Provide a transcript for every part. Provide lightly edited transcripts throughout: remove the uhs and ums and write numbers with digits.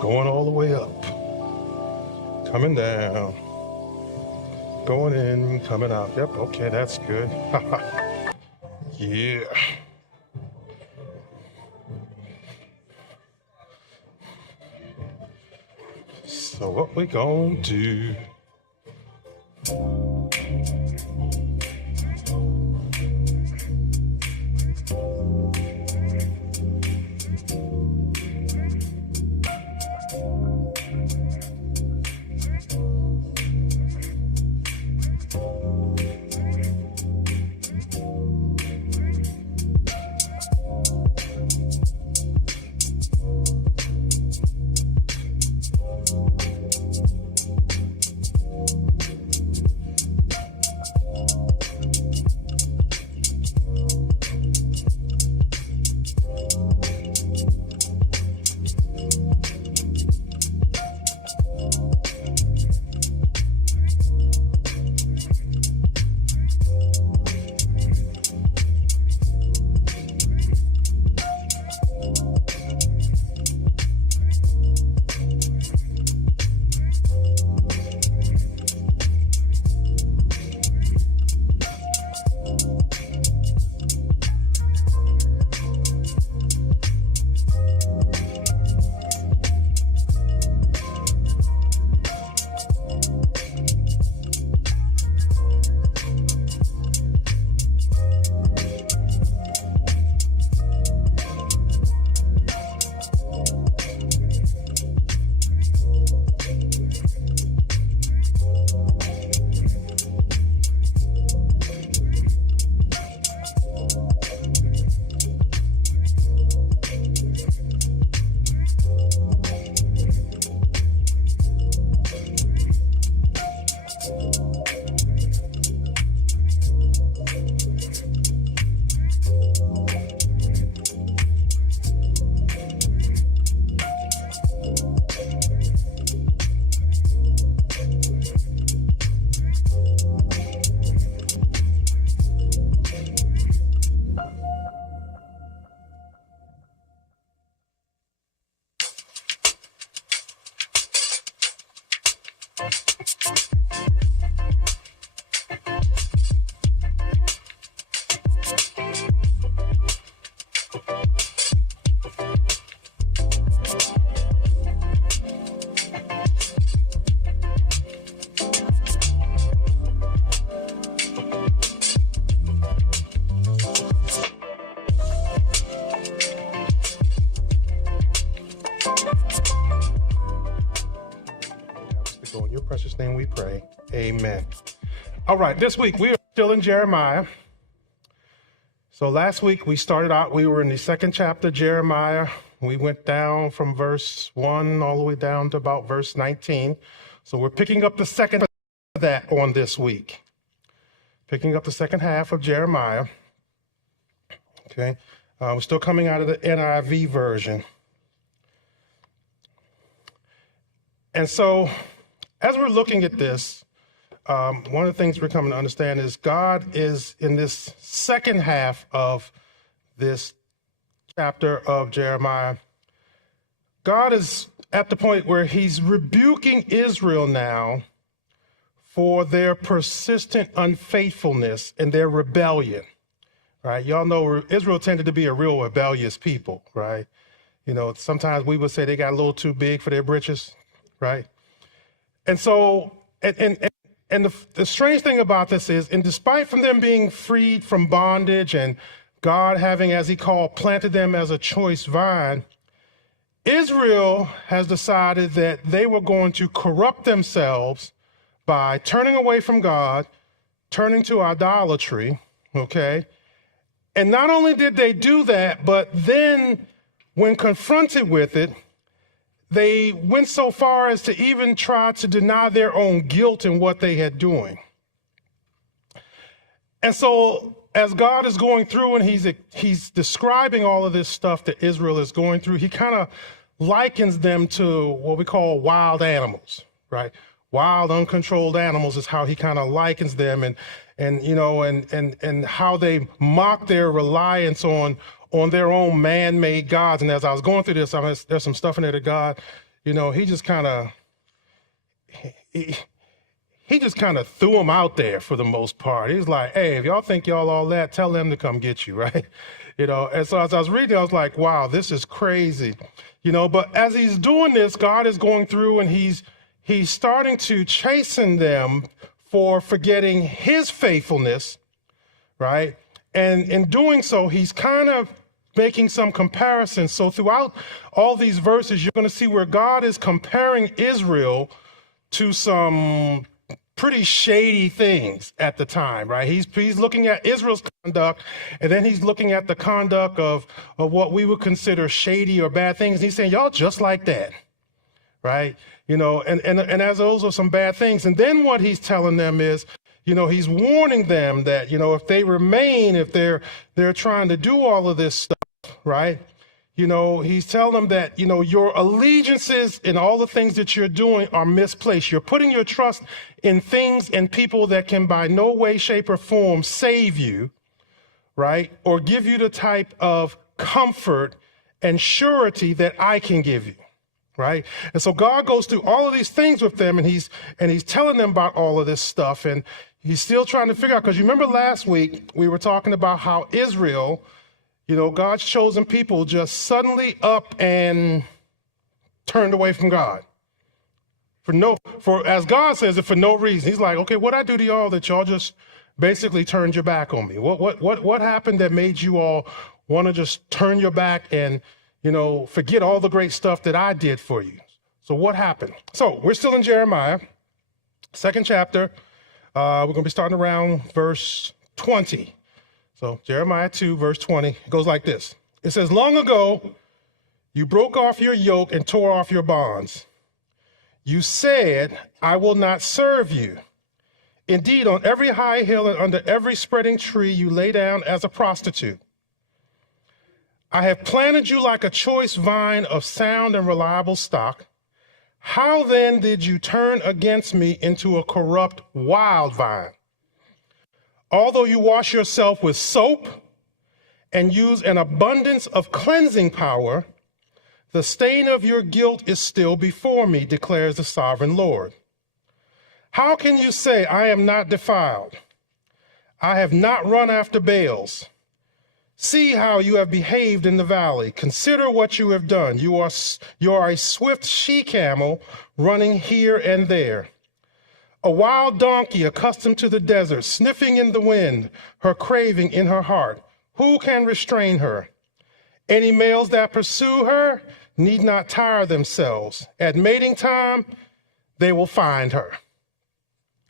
Going all the way up, coming down, going in, coming out. Yep, okay, that's good. Yeah. So what we gonna do? In your precious name we pray. Amen. All right, this week we are still in Jeremiah. So last week we started out, we were in the second chapter of Jeremiah. We went down from verse 1 all the way down to about verse 19. So we're picking up the second of that on this week. Picking up the second half of Jeremiah. Okay. We're still coming out of the NIV version. And so as we're looking at this, one of the things we're coming to understand is God is in this second half of this chapter of Jeremiah. God is at the point where he's rebuking Israel now for their persistent unfaithfulness and their rebellion. right? Y'all know Israel tended to be a real rebellious people, right? You know, sometimes we would say they got a little too big for their britches, right? And so, and the strange thing about this is, and despite from them being freed from bondage and God having, as he called, planted them as a choice vine, Israel has decided that they were going to corrupt themselves by turning away from God, turning to idolatry, okay? And not only did they do that, but then when confronted with it, they went so far as to even try to deny their own guilt in what they had doing. And so as God is going through and he's describing all of this stuff that Israel is going through, he kind of likens them to what we call wild animals, right? Wild, uncontrolled animals is how he kind of likens them, and you know, and how they mock their reliance on their own man-made gods. And as I was going through this, there's some stuff in there that God, you know, he just kind of threw them out there for the most part. He's like, hey, if y'all think y'all all that, tell them to come get you, right? You know, and so as I was reading, I was like, wow, this is crazy, you know. But as he's doing this, God is going through and he's starting to chasten them for forgetting his faithfulness, right? And in doing so, he's kind of making some comparisons. So throughout all these verses, you're going to see where God is comparing Israel to some pretty shady things at the time, right? He's looking at Israel's conduct, and then he's looking at the conduct of what we would consider shady or bad things. And he's saying, y'all just like that, right? You know, and as those are some bad things. And then what he's telling them is, you know, he's warning them that, you know, if they remain, if they're trying to do all of this stuff, right? You know, he's telling them that, you know, your allegiances and all the things that you're doing are misplaced. You're putting your trust in things and people that can by no way, shape, or form save you, right? Or give you the type of comfort and surety that I can give you, right? And so God goes through all of these things with them, and he's telling them about all of this stuff, and he's still trying to figure out, because you remember last week we were talking about how Israel, you know, God's chosen people just suddenly up and turned away from God. For as God says it, for no reason. He's like, okay, what'd I do to y'all that y'all just basically turned your back on me? What happened that made you all want to just turn your back and, you know, forget all the great stuff that I did for you? So what happened? So we're still in Jeremiah, 2nd chapter. We're going to be starting around verse 20. So Jeremiah 2, verse 20, it goes like this. It says, long ago, you broke off your yoke and tore off your bonds. You said, I will not serve you. Indeed, on every high hill and under every spreading tree, you lay down as a prostitute. I have planted you like a choice vine of sound and reliable stock. How then did you turn against me into a corrupt wild vine? Although you wash yourself with soap and use an abundance of cleansing power, the stain of your guilt is still before me, declares the sovereign Lord. How can you say, I am not defiled? I have not run after Baals. See how you have behaved in the valley. Consider what you have done. You are a swift she-camel running here and there. A wild donkey accustomed to the desert, sniffing in the wind, her craving in her heart. Who can restrain her? Any males that pursue her need not tire themselves. At mating time, they will find her.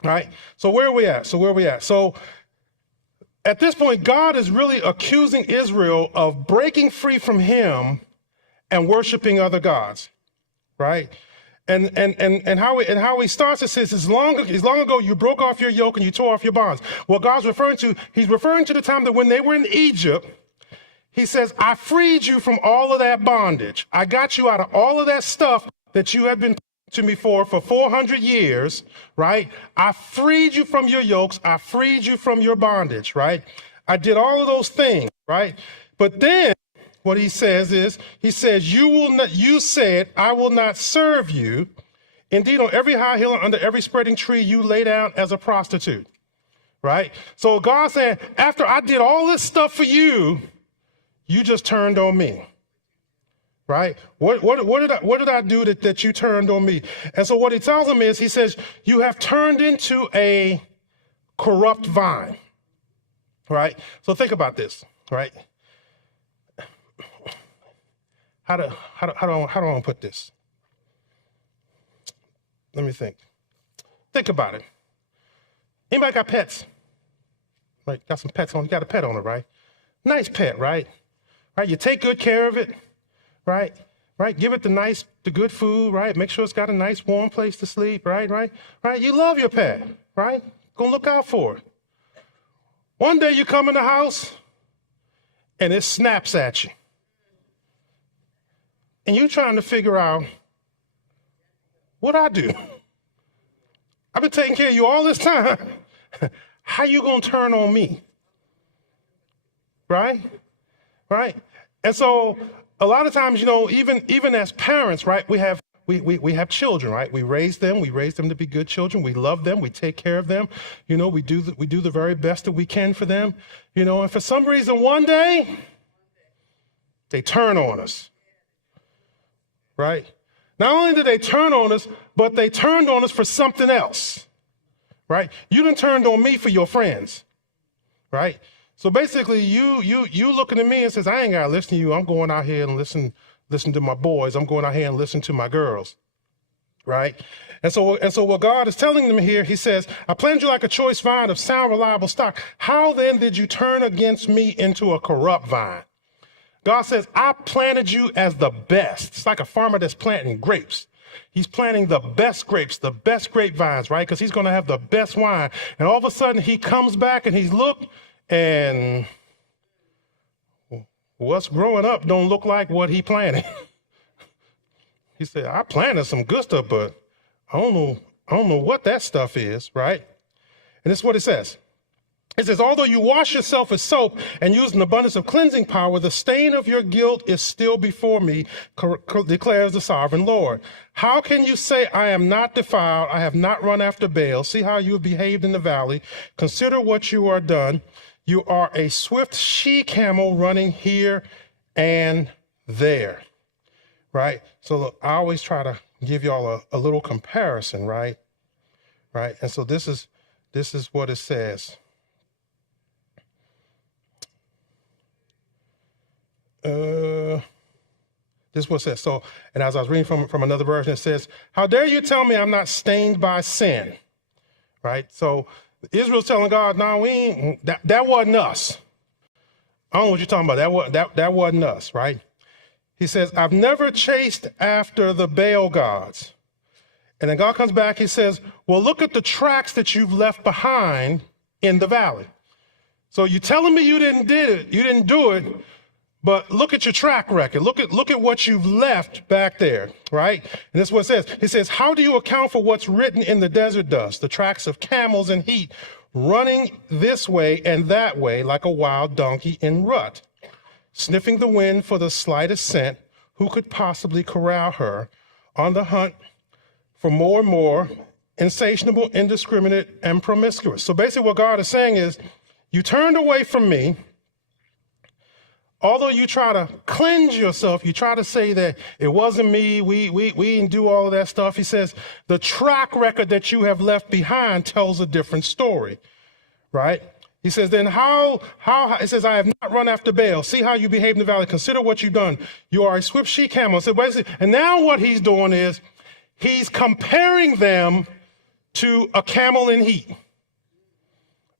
Right? So where are we at? So at this point, God is really accusing Israel of breaking free from him and worshiping other gods. Right? And how he starts, it says, as long ago you broke off your yoke and you tore off your bonds. What God's referring to, he's referring to the time that when they were in Egypt, he says, I freed you from all of that bondage. I got you out of all of that stuff that you had been to me for 400 years, right? I freed you from your yokes. I freed you from your bondage, right? I did all of those things, right? But then what he says is, he says, you said, I will not serve you. Indeed, on every high hill and under every spreading tree, you lay down as a prostitute, right? So God said, after I did all this stuff for you, you just turned on me, right? What did I do that you turned on me? And so what he tells him is, he says, you have turned into a corrupt vine, right? So think about this, right? How do I put this? Let me think. Think about it. Anybody got pets? Right, got some pets on, you got a pet owner, right? Nice pet, right? Right, you take good care of it, right? Right, give it the good food, right? Make sure it's got a nice warm place to sleep, right? You love your pet, right? Go look out for it. One day you come in the house and it snaps at you. And you're trying to figure out, what I do? I've been taking care of you all this time. How you gonna turn on me? Right? And so a lot of times, even as parents, right, we have children, right? We raise them to be good children. We love them, we take care of them. We do the very best that we can for them. And for some reason one day they turn on us. Right? Not only did they turn on us, but they turned on us for something else. Right? You done turned on me for your friends. Right? So basically you looking at me and says, I ain't gotta listen to you. I'm going out here and listen to my boys. I'm going out here and listen to my girls. Right? And so what God is telling them here, he says, I planted you like a choice vine of sound, reliable stock. How then did you turn against me into a corrupt vine? God says, I planted you as the best. It's like a farmer that's planting grapes. He's planting the best grapes, the best grapevines, right? Because he's going to have the best wine. And all of a sudden he comes back and he's looked, and what's growing up don't look like what he planted. He said, I planted some good stuff, but I don't know what that stuff is, right? And this is what it says. It says, although you wash yourself with soap and use an abundance of cleansing power, the stain of your guilt is still before me, declares the sovereign Lord. How can you say, I am not defiled, I have not run after Baal? See how you have behaved in the valley. Consider what you are done. You are a swift she-camel running here and there, right? So look, I always try to give y'all a little comparison, right? And so this is what it says. This is what it says. So, and as I was reading from another version, it says, how dare you tell me I'm not stained by sin, right? So Israel's telling God, no, we ain't, that wasn't us. I don't know what you're talking about. That wasn't us, right? He says, I've never chased after the Baal gods. And then God comes back, he says, well, look at the tracks that you've left behind in the valley. So you're telling me you didn't do it, but look at your track record. Look at what you've left back there, right? And this is what it says. It says, how do you account for what's written in the desert dust, the tracks of camels in heat, running this way and that way like a wild donkey in rut, sniffing the wind for the slightest scent? Who could possibly corral her, on the hunt for more and more, insatiable, indiscriminate, and promiscuous? So basically what God is saying is, you turned away from me. Although you try to cleanse yourself, you try to say that it wasn't me, we didn't do all of that stuff. He says, the track record that you have left behind tells a different story, right? He says, then it says, I have not run after Baal. See how you behave in the valley. Consider what you've done. You are a swift she-camel. So basically, and now what he's doing is, he's comparing them to a camel in heat.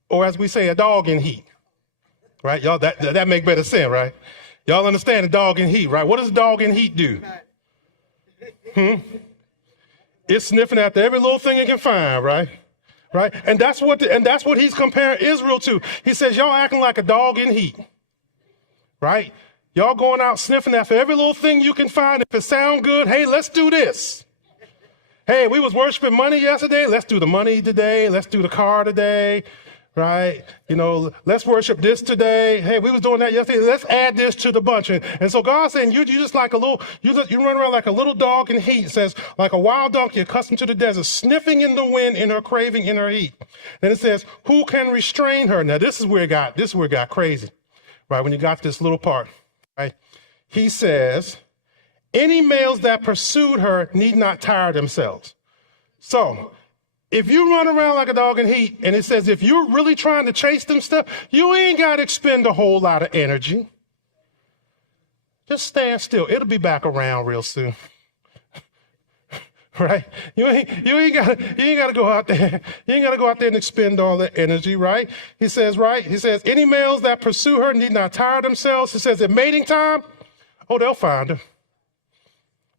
Or as we say, a dog in heat. Right, y'all, that make better sense, right? Y'all understand a dog in heat, right? What does a dog in heat do? It's sniffing after every little thing it can find, right? And that's what he's comparing Israel to. He says, y'all acting like a dog in heat, right? Y'all going out sniffing after every little thing you can find. If it sound good, hey, let's do this. Hey, we was worshiping money yesterday. Let's do the money today. Let's do the car today. right? Let's worship this today. Hey, we was doing that yesterday. Let's add this to the bunch. And so God's saying, you just like you run around like a little dog in heat. It says, like a wild donkey accustomed to the desert, sniffing in the wind in her craving, in her heat. Then it says, who can restrain her? Now, this is where it got crazy, right? When you got this little part, right? He says, any males that pursued her need not tire themselves. So, if you run around like a dog in heat, and it says if you're really trying to chase them stuff, you ain't got to expend a whole lot of energy. Just stand still. It'll be back around real soon. Right? You ain't got to go out there. You ain't got to go out there and expend all that energy, right? He says, right? He says, any males that pursue her need not tire themselves. He says, at mating time, oh, they'll find her.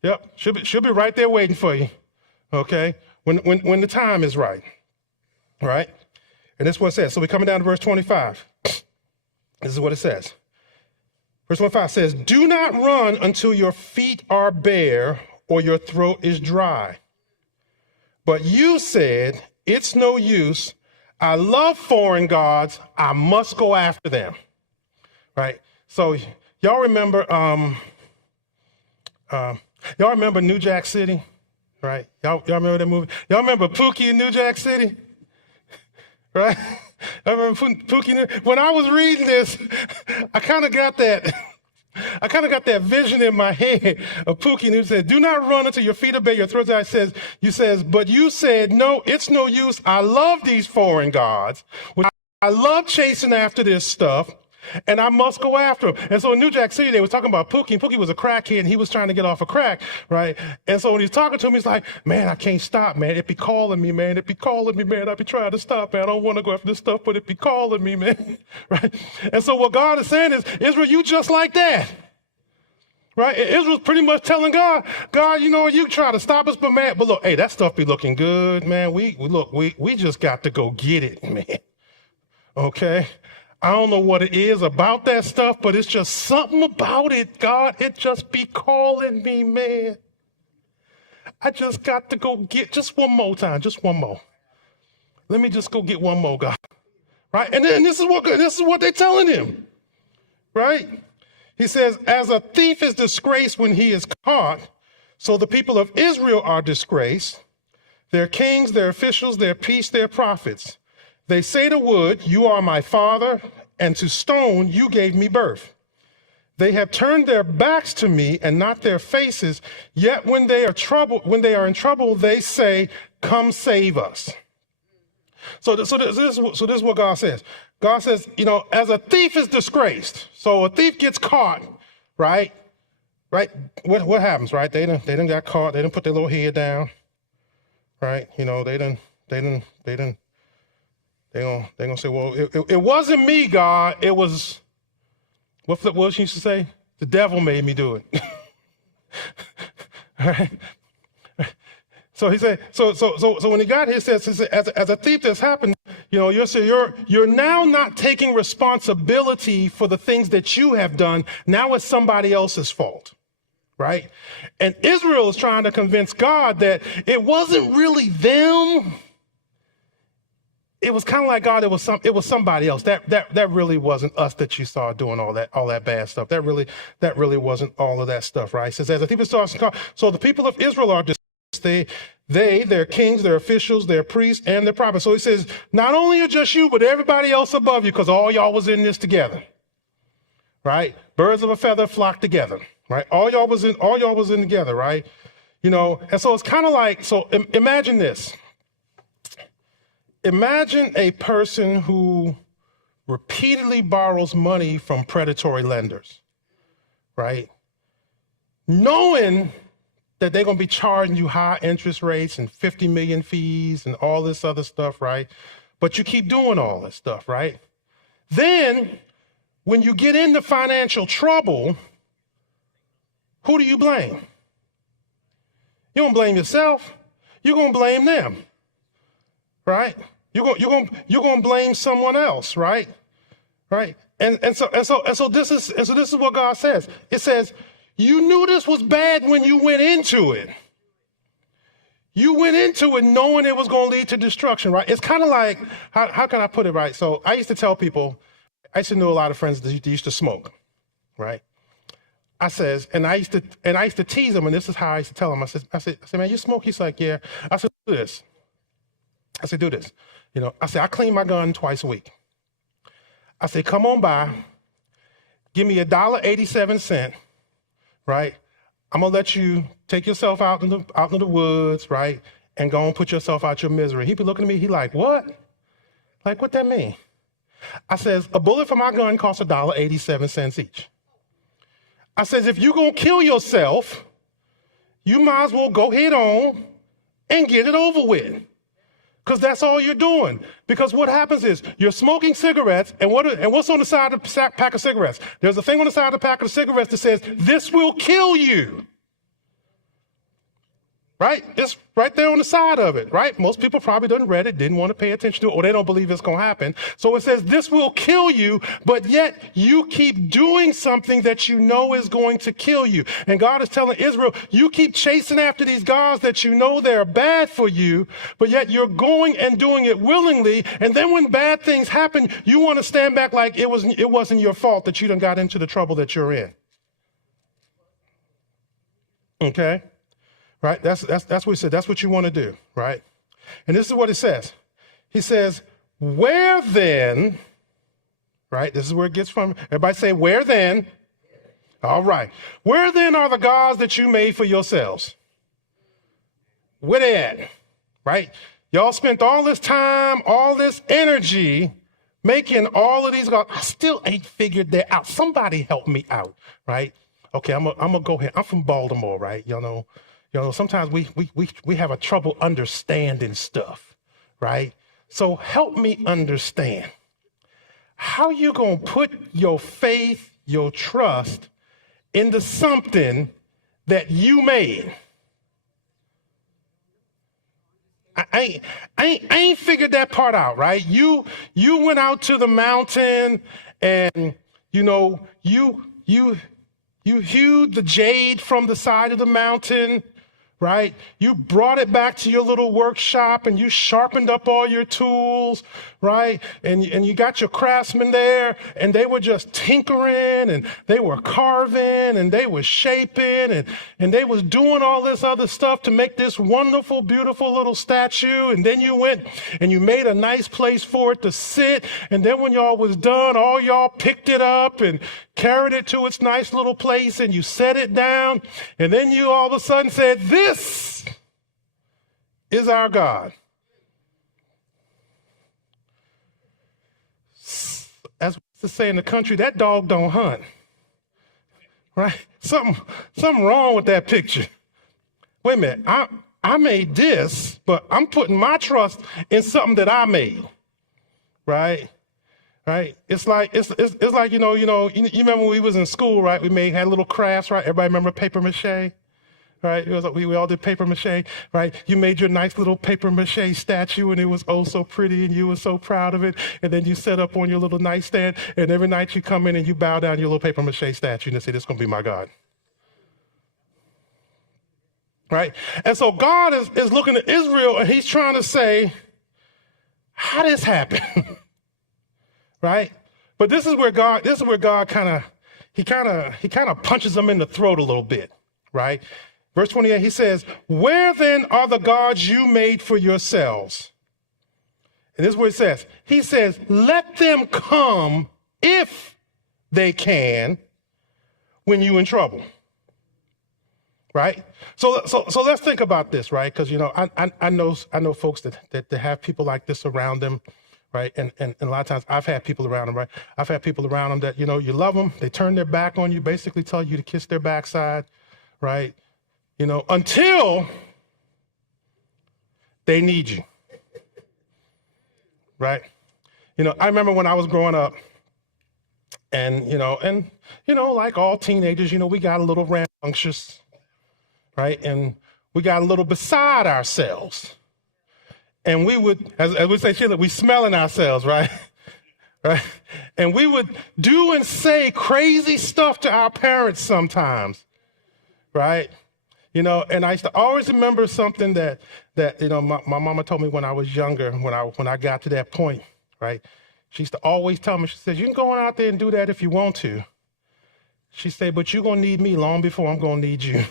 Yep, she'll be right there waiting for you. Okay? When the time is right, right? And this is what it says. So we're coming down to verse 25. This is what it says. Verse 25 says, do not run until your feet are bare or your throat is dry. But you said, it's no use. I love foreign gods. I must go after them. Right? So y'all remember New Jack City? Right? Y'all remember that movie? Y'all remember Pookie in New Jack City? Right? I remember Pookie. When I was reading this, I kind of got that vision in my head of Pookie, and it said, do not run until your feet are bare, your throat dry. Says, but you said, no, it's no use. I love these foreign gods. I love chasing after this stuff. And I must go after him. And so in New Jack City, they was talking about Pookie. And Pookie was a crackhead, and he was trying to get off a crack, right? And so when he's talking to him, he's like, man, I can't stop, man. It be calling me, man. It be calling me, man. I be trying to stop, man. I don't want to go after this stuff, but it be calling me, man. Right? And so what God is saying is, Israel, you just like that. Right? Israel's pretty much telling God, you try to stop us, but look, hey, that stuff be looking good, man. We just got to go get it, man. Okay? I don't know what it is about that stuff, but it's just something about it, God. It just be calling me, man. I just got to go get just one more time, just one more. Let me just go get one more, God. Right? And then this is what they're telling him. Right? He says, as a thief is disgraced when he is caught, so the people of Israel are disgraced. Their kings, their officials, their priests, their prophets. They say to wood, you are my father, and to stone, you gave me birth. They have turned their backs to me and not their faces, yet when they are in trouble, they say, come save us. So this is what God says. God says, as a thief is disgraced, so a thief gets caught, right? Right? What happens, right? They done got caught, they done put their little head down, right? They gonna say, well, it wasn't me, God. It was, what she used to say? The devil made me do it. All right? So he said, so when he got here, he says, as a thief that's happened, you're now not taking responsibility for the things that you have done. Now it's somebody else's fault. Right? And Israel is trying to convince God that it wasn't really them. It was kind of like, God, it was somebody else. That really wasn't us that you saw doing all that bad stuff. That really wasn't all of that stuff, right? It says, as the people starts to call, so the people of Israel are disgraced. Their kings, their officials, their priests, and their prophets. So he says, not only are just you, but everybody else above you, because all y'all was in this together. Right? Birds of a feather flock together. Right? All y'all was in together, right? And so it's kind of like, so imagine this. Imagine a person who repeatedly borrows money from predatory lenders, right? Knowing that they're going to be charging you high interest rates and 50 million fees and all this other stuff, right? But you keep doing all this stuff, right? Then when you get into financial trouble, who do you blame? You don't blame yourself. You're going to blame them, right? You're going to blame someone else, right? Right? And so this is what God says. It says, you knew this was bad when you went into it. You went into it knowing it was going to lead to destruction, right? It's kind of like, how can I put it right? So I used to tell people, I used to know a lot of friends that used to smoke, right? I used to tease them, and this is how I used to tell them. I said, man, you smoke? He's like, yeah. I said, do this. Do this. I clean my gun twice a week. I said, come on by, give me $1.87, right? I'm gonna let you take yourself out into the woods, right? And go and put yourself out your misery. He be looking at me, he like, what? Like, what that mean? I says, a bullet for my gun costs $1.87 each. I says, if you gonna kill yourself, you might as well go head on and get it over with. Because that's all you're doing. Because what happens is you're smoking cigarettes, and what's on the side of the pack of cigarettes? There's a thing on the side of the pack of cigarettes that says, this will kill you. Right? It's right there on the side of it, right? Most people probably didn't read it, didn't want to pay attention to it, or they don't believe it's going to happen. So it says, this will kill you, but yet you keep doing something that you know is going to kill you. And God is telling Israel, you keep chasing after these gods that you know they're bad for you, but yet you're going and doing it willingly. And then when bad things happen, you want to stand back like it wasn't your fault that you done got into the trouble that you're in. Okay? Right? That's what he said. That's what you want to do, right? And this is what it says. He says, where then, right? This is where it gets from. Everybody say, where then? All right. Where then are the gods that you made for yourselves? Where they at? Right? Y'all spent all this time, all this energy making all of these gods. I still ain't figured that out. Somebody help me out, right? Okay, I'm gonna go ahead. I'm from Baltimore, right? You know, sometimes we have a trouble understanding stuff, right? So help me understand. How you gonna put your faith, your trust into something that you made? I ain't figured that part out, right? You went out to the mountain and you hewed the jade from the side of the mountain, right? You brought it back to your little workshop and you sharpened up all your tools, right? And you got your craftsmen there and they were just tinkering and they were carving and they were shaping and they was doing all this other stuff to make this wonderful, beautiful little statue. And then you went and you made a nice place for it to sit. And then when y'all was done, all y'all picked it up and carried it to its nice little place and you set it down. And then you all of a sudden said, this is our God. As we say in the country, that dog don't hunt, right? Something wrong with that picture. Wait a minute, I made this, but I'm putting my trust in something that I made, right? Right? It's like you remember when we was in school, right? We had little crafts, right? Everybody remember paper mache? Right? It was like we all did paper mache, right? You made your nice little paper mache statue and it was oh so pretty and you were so proud of it. And then you set up on your little nightstand and every night you come in and you bow down your little paper mache statue and say, this is going to be my God. Right? And so God is looking at Israel and he's trying to say, how did this happen? Right? But this is where God kind of punches them in the throat a little bit, right? Verse 28, he says, where then are the gods you made for yourselves? And this is what it says. He says, let them come if they can when you're in trouble. Right? So let's think about this, right? Because, I know folks that have people like this around them. Right. And a lot of times I've had people around them, right? I've had people around them that, you love them. They turn their back on you, basically tell you to kiss their backside. Right. Until they need you. Right. I remember when I was growing up and like all teenagers, we got a little rambunctious. Right. And we got a little beside ourselves. And we would, as we say, Sheila, we smelling ourselves, right? Right? And we would do and say crazy stuff to our parents sometimes, right? And I used to always remember something that my mama told me when I was younger, when I got to that point, right? She used to always tell me, she said, you can go on out there and do that if you want to. She said, but you're going to need me long before I'm going to need you,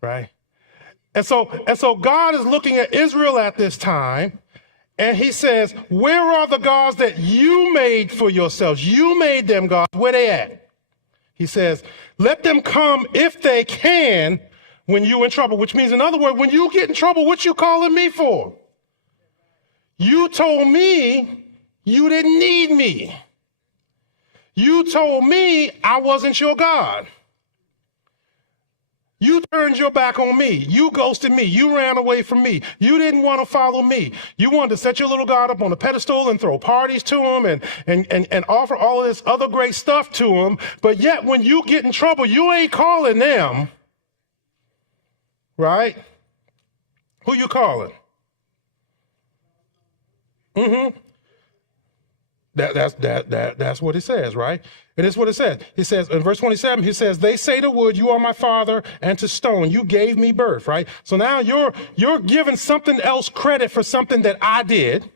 right? And so God is looking at Israel at this time, and he says, where are the gods that you made for yourselves? You made them, God. Where they at? He says, let them come if they can when you're in trouble, which means, in other words, when you get in trouble, what you calling me for? You told me you didn't need me. You told me I wasn't your God. You turned your back on me. You ghosted me. You ran away from me. You didn't want to follow me. You wanted to set your little God up on a pedestal and throw parties to him and offer all of this other great stuff to him. But yet when you get in trouble, you ain't calling them, right? Who you calling? That's what it says, right? It is what it says. He says in verse 27, he says, they say to wood, you are my father, and to stone, you gave me birth, right? So now you're giving something else credit for something that I did,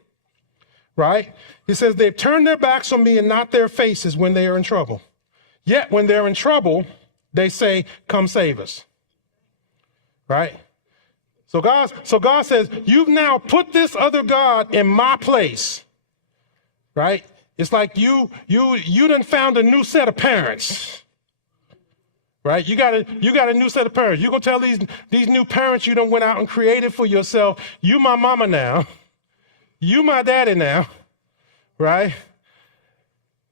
right? He says they've turned their backs on me and not their faces when they are in trouble. Yet when they're in trouble, they say, come save us, right? So God says, you've now put this other God in my place, right? It's like you done found a new set of parents, right? You got a new set of parents. You're gonna tell these new parents you done went out and created for yourself, you my mama now, you my daddy now, right?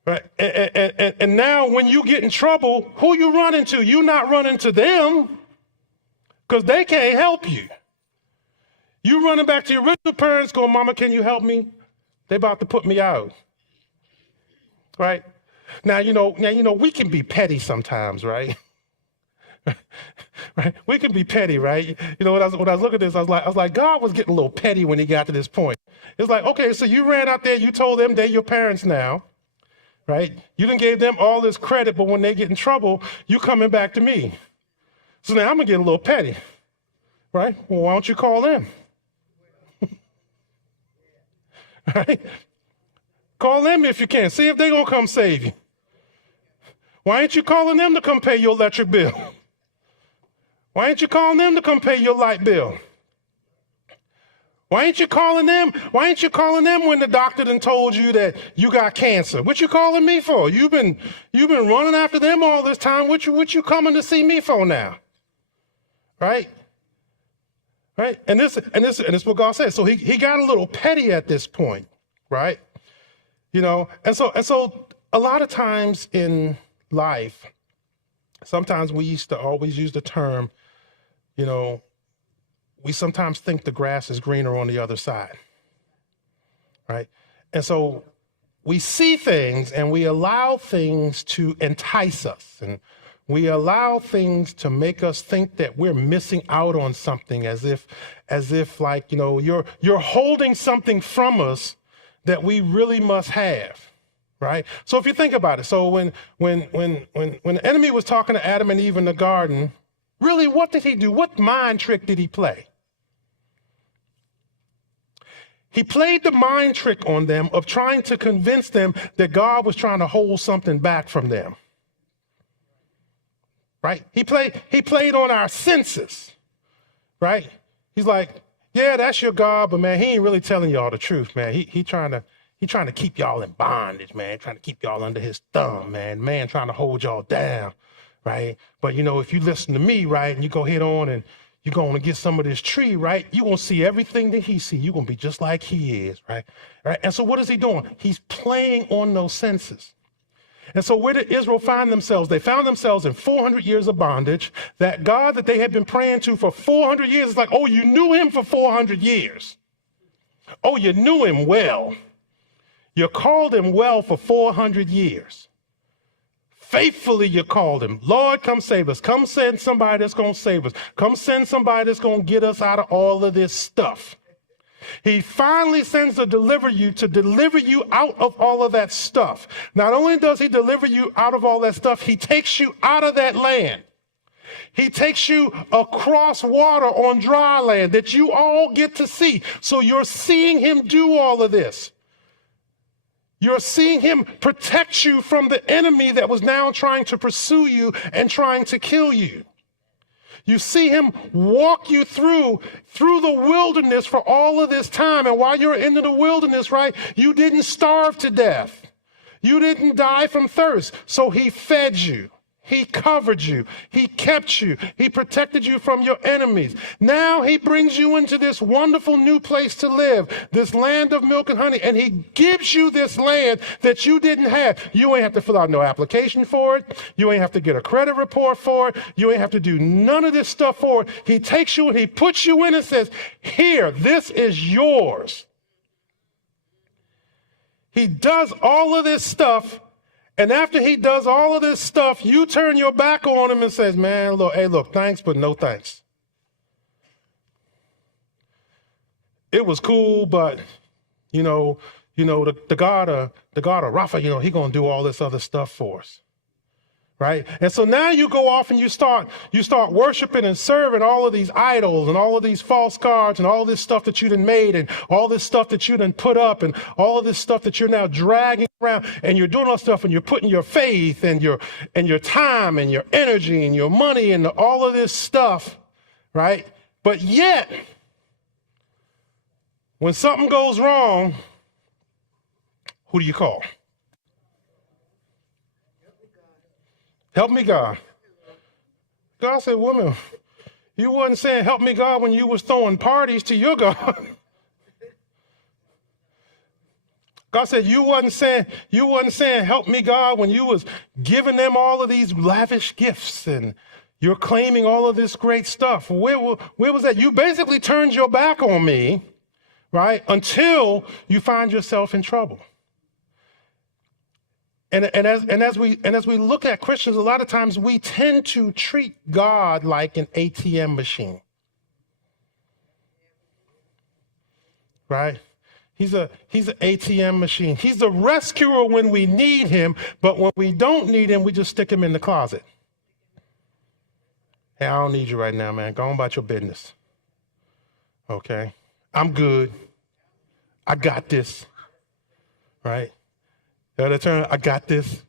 Right? And now when you get in trouble, who you running to? You not running to them because they can't help you. You running back to your original parents going, mama, can you help me? They about to put me out. Right? Now, we can be petty sometimes, right? Right? We can be petty, right? When I was looking at this, I was like, God was getting a little petty when he got to this point. It's like, okay, so you ran out there, you told them they're your parents now, right? You done gave them all this credit, but when they get in trouble, you coming back to me. So now I'm gonna get a little petty, right? Well, why don't you call them? Right? Call them if you can. See if they're going to come save you. Why ain't you calling them to come pay your electric bill? Why ain't you calling them to come pay your light bill? Why ain't you calling them? Why ain't you calling them when the doctor done told you that you got cancer? What you calling me for? You've been running after them all this time. What you coming to see me for now? Right? Right? And this is what God says. So he got a little petty at this point, right? And so a lot of times in life, sometimes we used to always use the term, we sometimes think the grass is greener on the other side, right? And so we see things and we allow things to entice us, and we allow things to make us think that we're missing out on something, as if like, you're holding something from us that we really must have, right? So if you think about it, so when the enemy was talking to Adam and Eve in the garden, really, what did he do? What mind trick did he play? He played the mind trick on them of trying to convince them that God was trying to hold something back from them, right? He played on our senses, right? He's like, yeah, that's your God, but man, he ain't really telling y'all the truth, man. He trying to keep y'all in bondage, man. Trying to keep y'all under his thumb, man. Man trying to hold y'all down, right? But if you listen to me, right, and you go head on and you're going to get some of this tree, right, you're going to see everything that he see. You're going to be just like he is, right? And so what is he doing? He's playing on those senses. And so where did Israel find themselves? They found themselves in 400 years of bondage. That God that they had been praying to for 400 years is like, oh, you knew him for 400 years. Oh, you knew him well. You called him well for 400 years. Faithfully you called him. Lord, come save us. Come send somebody that's going to save us. Come send somebody that's going to get us out of all of this stuff. He finally sends to deliver you out of all of that stuff. Not only does he deliver you out of all that stuff, he takes you out of that land He takes you across water on dry land that you all get to see. So you're seeing him do all of this. You're seeing him protect you from the enemy that was now trying to pursue you and trying to kill you. You see him walk you through the wilderness for all of this time. And while you're in the wilderness, right, you didn't starve to death. You didn't die from thirst. So he fed you. He covered you. He kept you. He protected you from your enemies. Now he brings you into this wonderful new place to live, this land of milk and honey, and he gives you this land that you didn't have. You ain't have to fill out no application for it. You ain't have to get a credit report for it. You ain't have to do none of this stuff for it. He takes you and he puts you in and says, here, this is yours. He does all of this stuff. And after he does all of this stuff, you turn your back on him and says, man, look, hey, look, thanks, but no thanks. It was cool, but, the God of Rapha, he going to do all this other stuff for us. Right? And so now you go off and you start worshiping and serving all of these idols and all of these false gods and all this stuff that you done made and all this stuff that you done put up and all of this stuff that you're now dragging around, and you're doing all this stuff and you're putting your faith and your time and your energy and your money and all of this stuff, right? But yet, when something goes wrong, who do you call? Help me, God. God said, woman, you wasn't saying help me, God, when you was throwing parties to your God. God said, you wasn't saying help me, God, when you was giving them all of these lavish gifts and you're claiming all of this great stuff. Where was that? You basically turned your back on me, right, until you find yourself in trouble. And as we look at Christians, a lot of times we tend to treat God like an ATM machine, right? He's an ATM machine. He's the rescuer when we need him, but when we don't need him, we just stick him in the closet. Hey, I don't need you right now, man. Go on about your business. Okay, I'm good. I got this, right? I got this.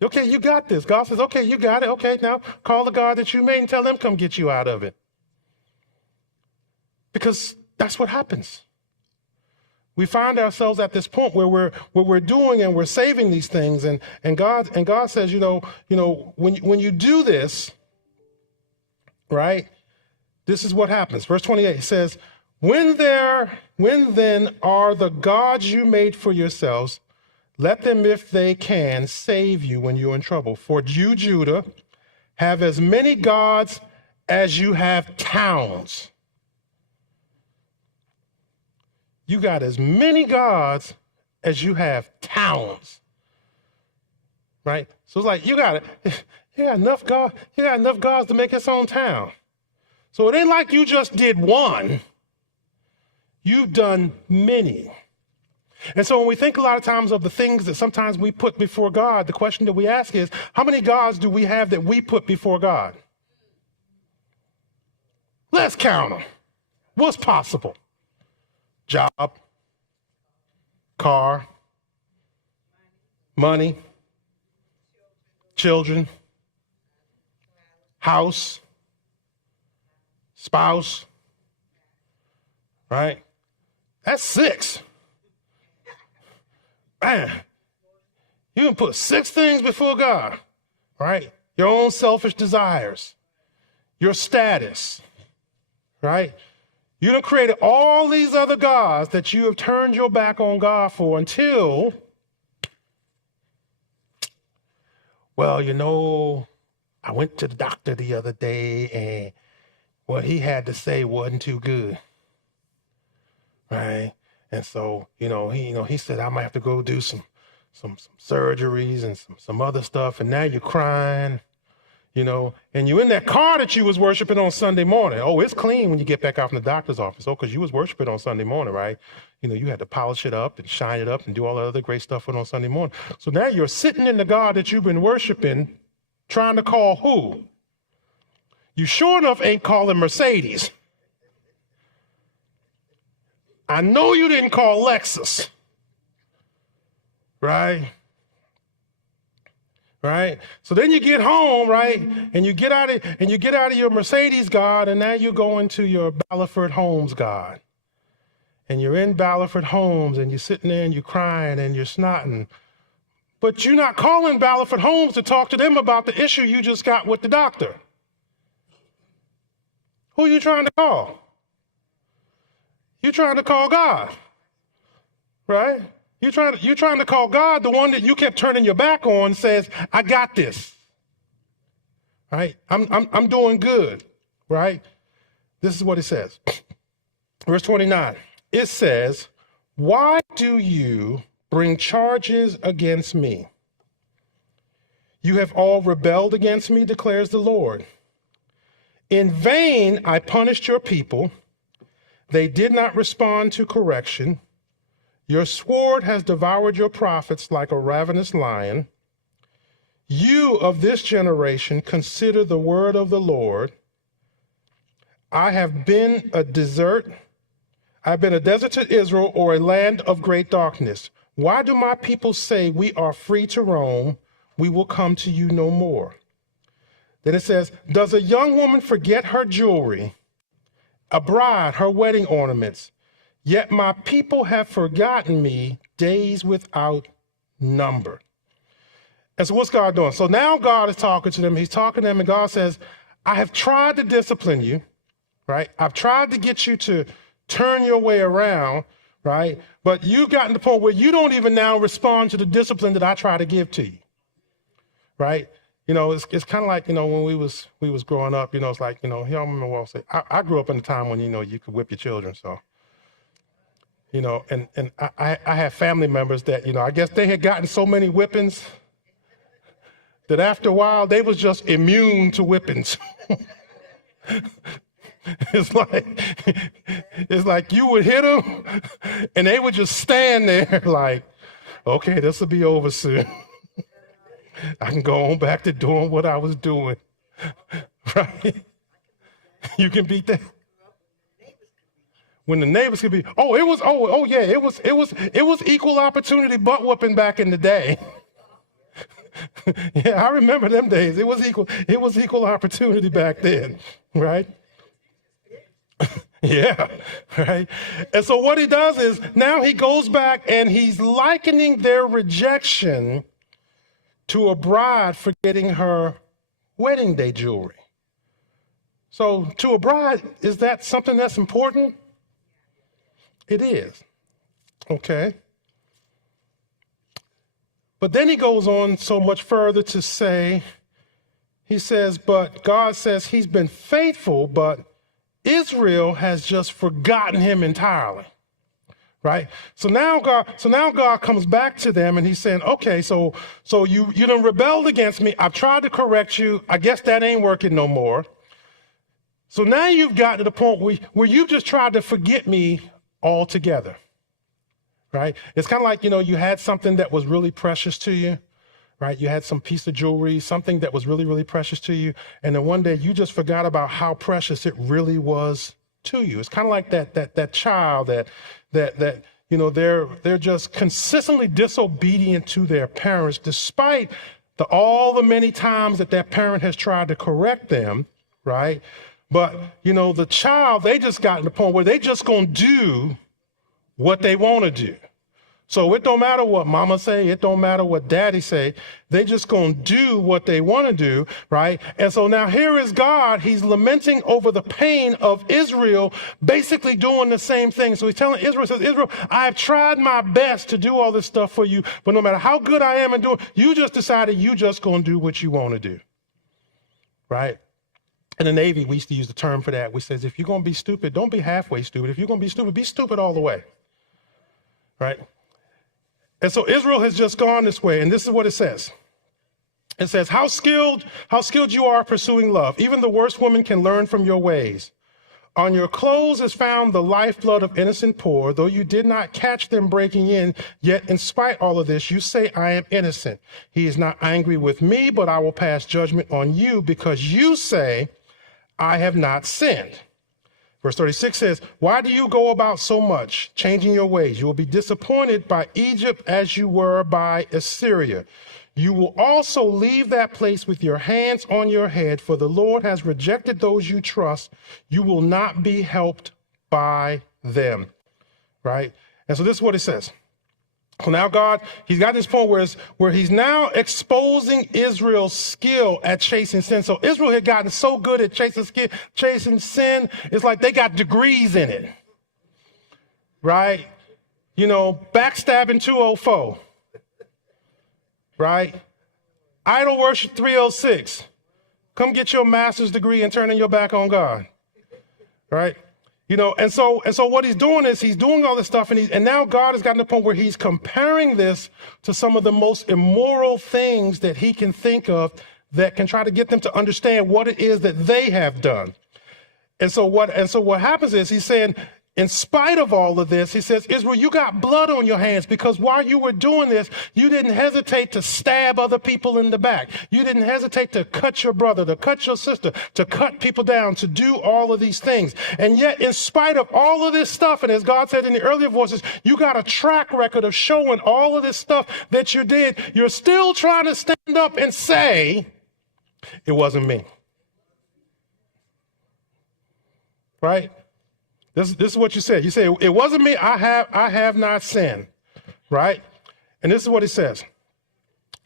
Okay, you got this. God says, okay, you got it. Okay, now call the God that you made and tell them come get you out of it. Because that's what happens. We find ourselves at this point where we're doing and we're saving these things, and God says, when you do this, right? This is what happens. Verse 28 says, when then are the gods you made for yourselves, let them, if they can, save you when you're in trouble. For you, Judah, have as many gods as you have towns. You got as many gods as you have towns. Right? So it's like you got enough gods to make its own town. So it ain't like you just did one. You've done many. And so when we think a lot of times of the things that sometimes we put before God, the question that we ask is, how many gods do we have that we put before God? Let's count them. What's possible? Job, car, money, children, house, spouse, right? That's 6. Man, you can put 6 things before God, right? Your own selfish desires, your status, right? You done created all these other gods that you have turned your back on God for until, well, I went to the doctor the other day and what he had to say wasn't too good, right? And so, he said, I might have to go do some surgeries and some other stuff. And now you're crying, and you're in that car that you was worshiping on Sunday morning. Oh, it's clean when you get back out from the doctor's office. Oh, because you was worshiping on Sunday morning, right? You had to polish it up and shine it up and do all the other great stuff on Sunday morning. So now you're sitting in the God that you've been worshiping, trying to call who? You sure enough ain't calling Mercedes. I know you didn't call Lexus. Right? Right? So then you get home, right? And you get out of your Mercedes God, and now you go into your Ballaford Homes God. And you're in Ballaford Homes, and you're sitting there and you're crying and you're snotting. But you're not calling Ballaford Homes to talk to them about the issue you just got with the doctor. Who are you trying to call? You're trying to call God, right? You're trying to call God, the one that you kept turning your back on, says, I got this, right? I'm doing good, right? This is what it says. Verse 29, it says, why do you bring charges against me? You have all rebelled against me, declares the Lord. In vain I punished your people. They did not respond to correction. Your sword has devoured your prophets like a ravenous lion. You of this generation consider the word of the Lord. I have been a desert to Israel, or a land of great darkness. Why do my people say we are free to roam? We will come to you no more. Then it says, does a young woman forget her jewelry, a bride her wedding ornaments? Yet my people have forgotten me days without number. And so what's God doing? So now God is talking to them. He's talking to them, and God says, I have tried to discipline you, right? I've tried to get you to turn your way around, right? But you've gotten to the point where you don't even now respond to the discipline that I try to give to you, right? You know, it's kind of like, you know, when we was growing up, you know, it's like, you know, y'all remember what I say. I grew up in a time when, you know, you could whip your children. So, you know, and I have family members that, you know, I guess they had gotten so many whippings that after a while they was just immune to whippings. It's like you would hit them and they would just stand there like, okay, this will be over soon. I can go on back to doing what I was doing, right? You can beat that. When the neighbors could be, it was equal opportunity butt whooping back in the day. Yeah, I remember them days. It was equal opportunity back then, right? Yeah, right. And so what he does is now he goes back and he's likening their rejection to a bride forgetting her wedding day jewelry. So to a bride, is that something that's important? It is. Okay. But then he goes on so much further to say, he says, but God says he's been faithful, but Israel has just forgotten him entirely. Right? So now God comes back to them and he's saying, okay, so you done rebelled against me. I've tried to correct you. I guess that ain't working no more. So now you've gotten to the point where you just tried to forget me altogether. Right? It's kind of like, you know, you had something that was really precious to you, right? You had some piece of jewelry, something that was really, really precious to you. And then one day you just forgot about how precious it really was to you. It's kind of like that child that you know, they're just consistently disobedient to their parents, despite all the many times that parent has tried to correct them, right? But, you know, the child, they just got to the point where they just gonna do what they want to do. So it don't matter what mama say, it don't matter what daddy say, they just gonna do what they want to do, right? And so now here is God, he's lamenting over the pain of Israel, basically doing the same thing. So he's telling Israel, says, Israel, I've tried my best to do all this stuff for you, but no matter how good I am in doing, you just decided you just gonna do what you want to do, right? In the Navy, we used to use the term for that. We says, if you're gonna be stupid, don't be halfway stupid. If you're gonna be stupid all the way, right? And so Israel has just gone this way, and this is what it says. It says, how skilled you are pursuing love. Even the worst woman can learn from your ways. On your clothes is found the lifeblood of innocent poor, though you did not catch them breaking in, yet in spite all of this, you say, I am innocent. He is not angry with me, but I will pass judgment on you because you say, I have not sinned. Verse 36 says, why do you go about so much, changing your ways? You will be disappointed by Egypt as you were by Assyria. You will also leave that place with your hands on your head, for the Lord has rejected those you trust. You will not be helped by them. Right? And so this is what it says. So now God, he's got this point where he's now exposing Israel's skill at chasing sin. So Israel had gotten so good at chasing sin, it's like they got degrees in it. Right? You know, backstabbing 204. Right? Idol worship 306. Come get your master's degree and turning your back on God. Right? You know, and so what he's doing is he's doing all this stuff, and now God has gotten to the point where he's comparing this to some of the most immoral things that he can think of that can try to get them to understand what it is that they have done. And so what happens is he's saying, in spite of all of this, he says, Israel, you got blood on your hands because while you were doing this, you didn't hesitate to stab other people in the back. You didn't hesitate to cut your brother, to cut your sister, to cut people down, to do all of these things. And yet, in spite of all of this stuff, and as God said in the earlier voices, you got a track record of showing all of this stuff that you did. You're still trying to stand up and say, it wasn't me. Right? This is what you said. You say, it wasn't me. I have not sinned. Right? And this is what he says.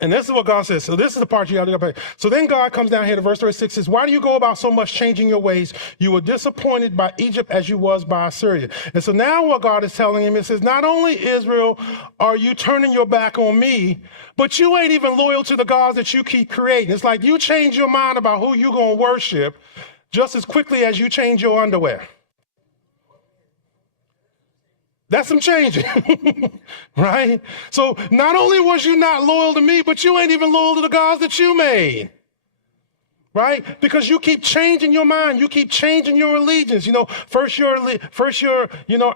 And this is what God says. So this is the part you got to pay. So then God comes down here to verse 36 says, why do you go about so much changing your ways? You were disappointed by Egypt as you was by Assyria. And so now what God is telling him, it says, not only Israel are you turning your back on me, but you ain't even loyal to the gods that you keep creating. It's like you change your mind about who you're going to worship just as quickly as you change your underwear. That's some changing, right? So not only was you not loyal to me, but you ain't even loyal to the gods that you made, right? Because you keep changing your mind. You keep changing your allegiance. You know, first you're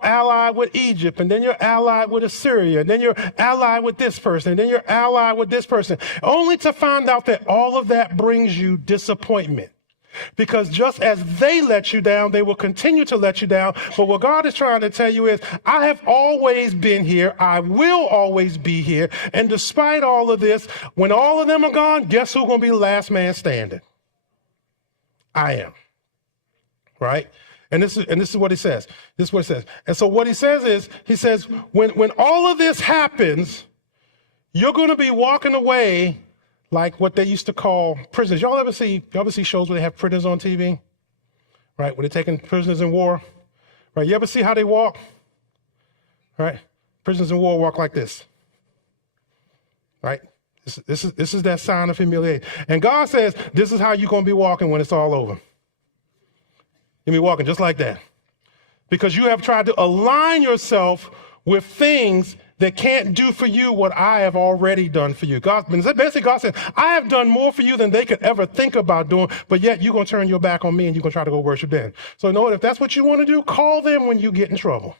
allied with Egypt, and then you're allied with Assyria, and then you're allied with this person, and then you're allied with this person, only to find out that all of that brings you disappointment. Because just as they let you down, they will continue to let you down. But what God is trying to tell you is, I have always been here. I will always be here. And despite all of this, when all of them are gone, guess who's going to be the last man standing? I am. Right? And this is what he says. This is what he says. And so what he says is, he says, when all of this happens, you're going to be walking away like what they used to call prisoners. Y'all ever see shows where they have prisoners on TV? Right, where they're taking prisoners in war? Right, you ever see how they walk? Right, prisoners in war walk like this. Right, this is that sign of humiliation. And God says, this is how you're going to be walking when it's all over. You'll be walking just like that. Because you have tried to align yourself with things that can't do for you what I have already done for you. Basically, God said, I have done more for you than they could ever think about doing, but yet you're going to turn your back on me and you're going to try to go worship them. So you know what? If that's what you want to do, call them when you get in trouble.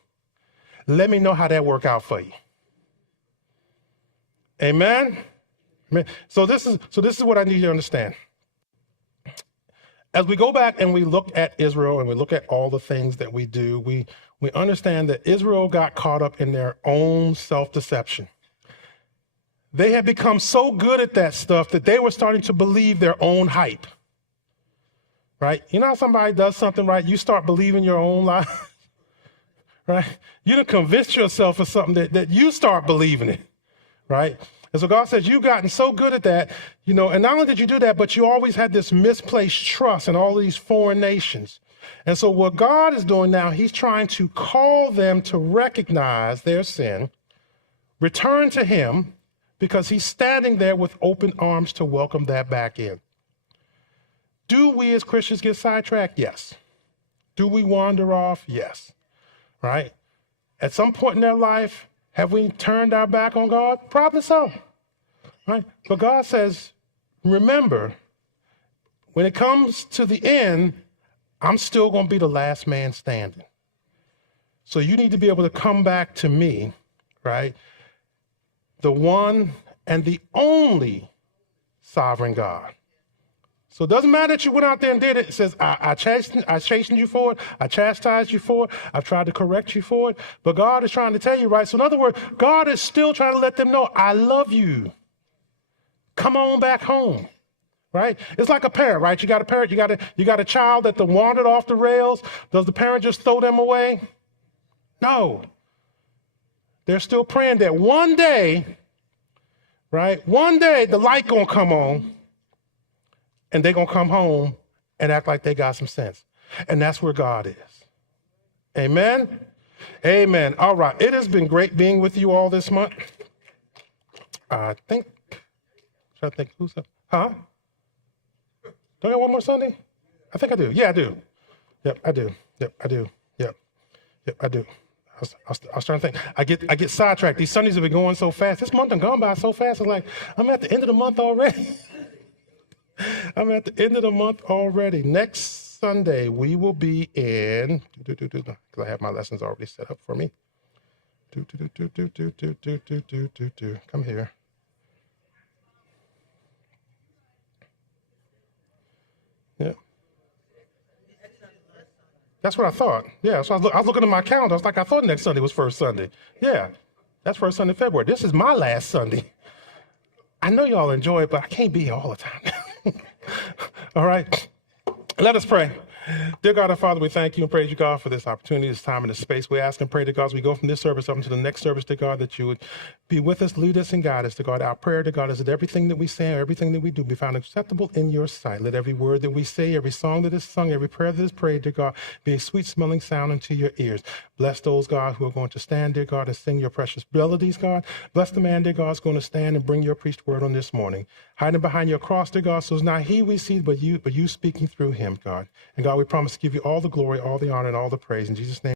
Let me know how that worked out for you. Amen? Amen. So this is what I need you to understand. As we go back and we look at Israel and we look at all the things that we do, we understand that Israel got caught up in their own self-deception. They had become so good at that stuff that they were starting to believe their own hype. Right? You know how somebody does something right, you start believing your own lie? Right? You done convinced yourself of something that you start believing it. Right? And so God says, you've gotten so good at that, and not only did you do that, but you always had this misplaced trust in all of these foreign nations. And so what God is doing now, he's trying to call them to recognize their sin, return to him, because he's standing there with open arms to welcome that back in. Do we as Christians get sidetracked? Yes. Do we wander off? Yes. Right? At some point in their life, have we turned our back on God? Probably so. Right? But God says, remember, when it comes to the end, I'm still going to be the last man standing. So you need to be able to come back to me, right? The one and the only sovereign God. So it doesn't matter that you went out there and did it. It says, I chastened you for it. I chastised you for it. I've tried to correct you for it. But God is trying to tell you, right? So in other words, God is still trying to let them know, I love you. Come on back home, right? It's like a parent, right? You got a parent, you got a child that wandered off the rails. Does the parent just throw them away? No. They're still praying that one day, right? One day the light gonna come on. And they're going to come home and act like they got some sense. And that's where God is. Amen? Amen. All right. It has been great being with you all this month. Should I think, who's up? Huh? Do I got one more Sunday? I think I do. Yeah, I do. Yep, I do. Yep, I do. Yep, I do. I was trying to think. I get sidetracked. These Sundays have been going so fast. This month has gone by so fast. It's like, I'm at the end of the month already. I'm at the end of the month already. Next Sunday, we will be in, because I have my lessons already set up for me. Come here. Yeah. That's what I thought. Yeah, so I was looking at my calendar. I was like, I thought next Sunday was first Sunday. Yeah, that's first Sunday in February. This is my last Sunday. I know y'all enjoy it, but I can't be here all the time. All right, let us pray. Dear God, our Father, we thank you and praise you, God, for this opportunity, this time, and this space. We ask and pray, to God, as we go from this service up into the next service, to God, that you would be with us, lead us, and guide us. To God, our prayer, to God, is that everything that we say, everything that we do, be found acceptable in your sight. Let every word that we say, every song that is sung, every prayer that is prayed, to God, be a sweet-smelling sound into your ears. Bless those, God, who are going to stand, dear God, and sing your precious melodies, God. Bless the man, dear God, who's going to stand and bring your preached word on this morning. Hide him behind your cross, dear God, so it's not he we see, but you speaking through him, God. And God, we promise to give you all the glory, all the honor, and all the praise. In Jesus' name.